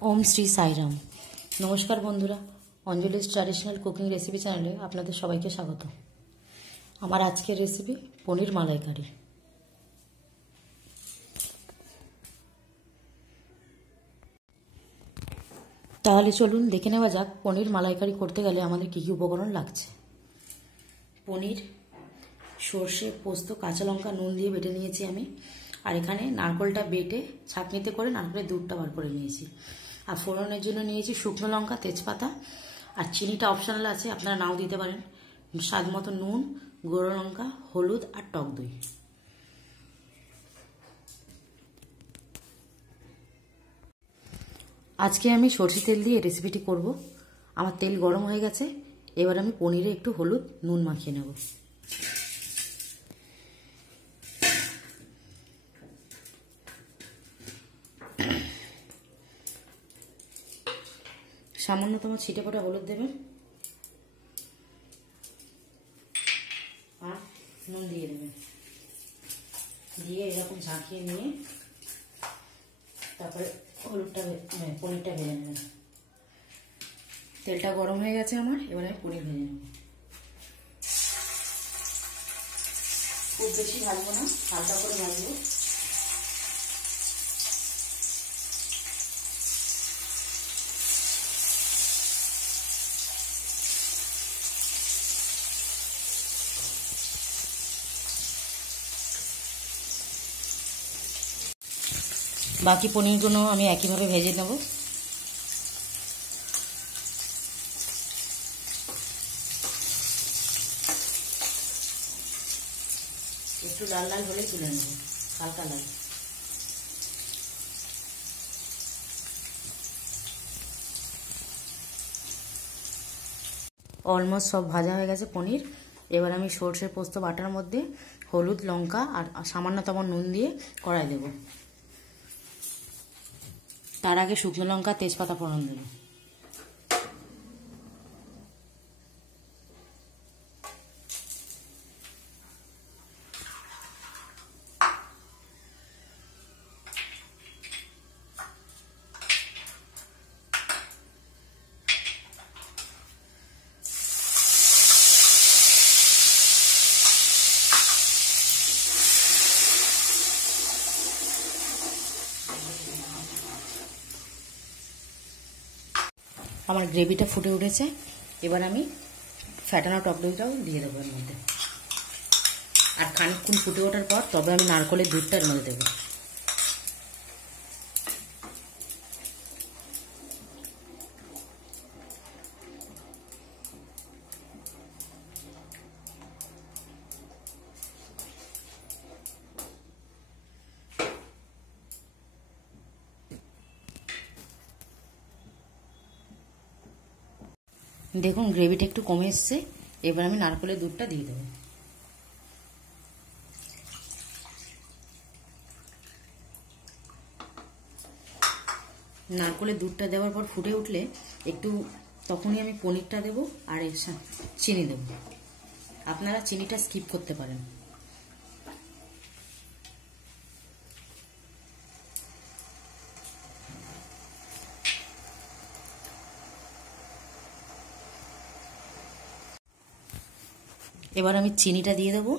ओम श्री साईराम। नमस्कार बंधुरा, Anjali's traditional cooking recipe चैनले आपनादेर सबाइके स्वागत। आमार आजकेर रेसिपि पनीर मालाइकारी। ताहले चलुन देखे नेওয়া যাক पनीर मालाइकारी करते गेले आमादेर कि कि उपकरण लागছে। पनीर, सर्षे, पोस्त, काँचा लंका, नुन दिए बेटे निয়েছি আমি। আর এখানে নারকেলটা বেটে ছাঁকনিতে করে নারকেলের দুধটা বার করে নিয়েছি। আর ফোড়নের জন্য নিয়েছি শুকনো লঙ্কা, তেজপাতা আর চিনিটা অপশনাল আছে, আপনারা নাও দিতে পারেন। স্বাদ মতো নুন, গুঁড়ো লঙ্কা, হলুদ আর টক দই। আজকে আমি সরষে তেল দিয়ে রেসিপিটি করব। আমার তেল গরম হয়ে গেছে, এবার আমি পনিরে একটু হলুদ নুন মাখিয়ে নেব। সামান্যতম ছিটে ফোটা হলুদ দেবেন আর নুন দিয়ে দেবেন, দিয়ে এরকম ঝাঁকিয়ে নিয়ে তারপরে হলুদটা পনিরটা ভেজে নেবেন। তেলটা গরম হয়ে গেছে আমার, এবার আমি পনির ভেজে নেব। খুব বেশি ভাজবো না, হালকা করে ভাজবো। বাকি পনিরগুলো আমি একইভাবে ভেজে নেব। একটু লাল লাল হলেই তুলে নেব, হালকা লাল। অলমোস্ট সব ভাজা হয়ে গেছে পনির। এবার আমি সরষে পোস্ত বাটার মধ্যে হলুদ, লঙ্কা আর সামান্যতম নুন দিয়ে কড়াই দেব। তার আগে শুকনো লঙ্কা, তেজপাতা ফোড়ন দেব। আমার গ্রেভিটা ফুটে উঠেছে, এবার আমি ফ্যাটানো টক দইটাও দিয়ে দেবো এর মধ্যে। আর খানিকক্ষণ ফুটে ওঠার পর তবে আমি নারকেলের দুধটা এর মধ্যে দেবো। দেখুন গ্রেভিটা একটু কমে এসছে, এবার আমি নারকেলের দুধটা দিয়ে দেবো। নারকেলের দুধটা দেওয়ার পর ফুটে উঠলে একটু তখনই আমি পনিরটা দেব আর এর সাথে চিনি দেব। আপনারা চিনিটা স্কিপ করতে পারেন। এবার আমি চিনিটা দিয়ে দেবো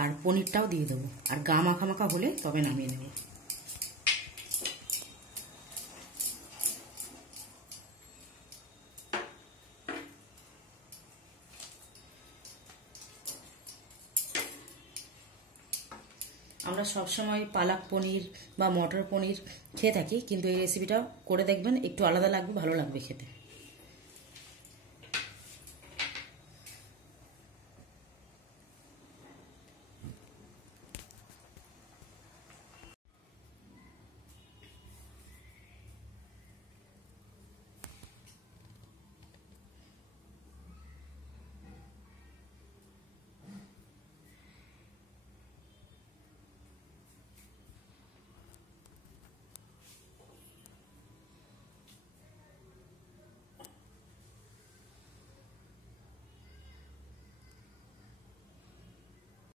আর পনিরটাও দিয়ে দেবো, আর গা মাখা মাখা হলে তবে নামিয়ে নেব। আমরা সবসময় পালক পনির বা মটর পনির খেয়ে থাকি, কিন্তু এই রেসিপিটা করে দেখবেন, একটু আলাদা লাগবে, ভালো লাগবে খেতে।